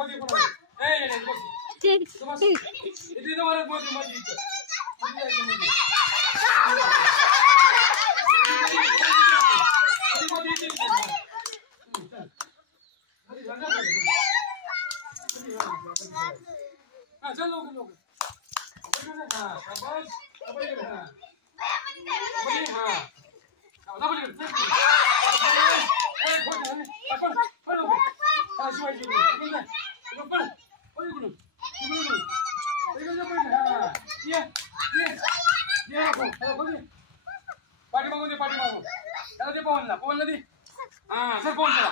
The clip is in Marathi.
खोली कोणा ए नाही बस तू बस इथे तर वरच मध्ये मध्ये इथं हाँ चलो लोग लोग हाँ शाबाश बड़ी हाँ बड़ी हाँ ना बड़ी ए खोल पकड़ पकड़ हाँ शिवाय जी पकड़ पकड़ बड़ी गुरु गुरु हाँ ये रखो हेलो खोल पार्टी मांगो चलो दे पवन ला दी हाँ सर पवन चला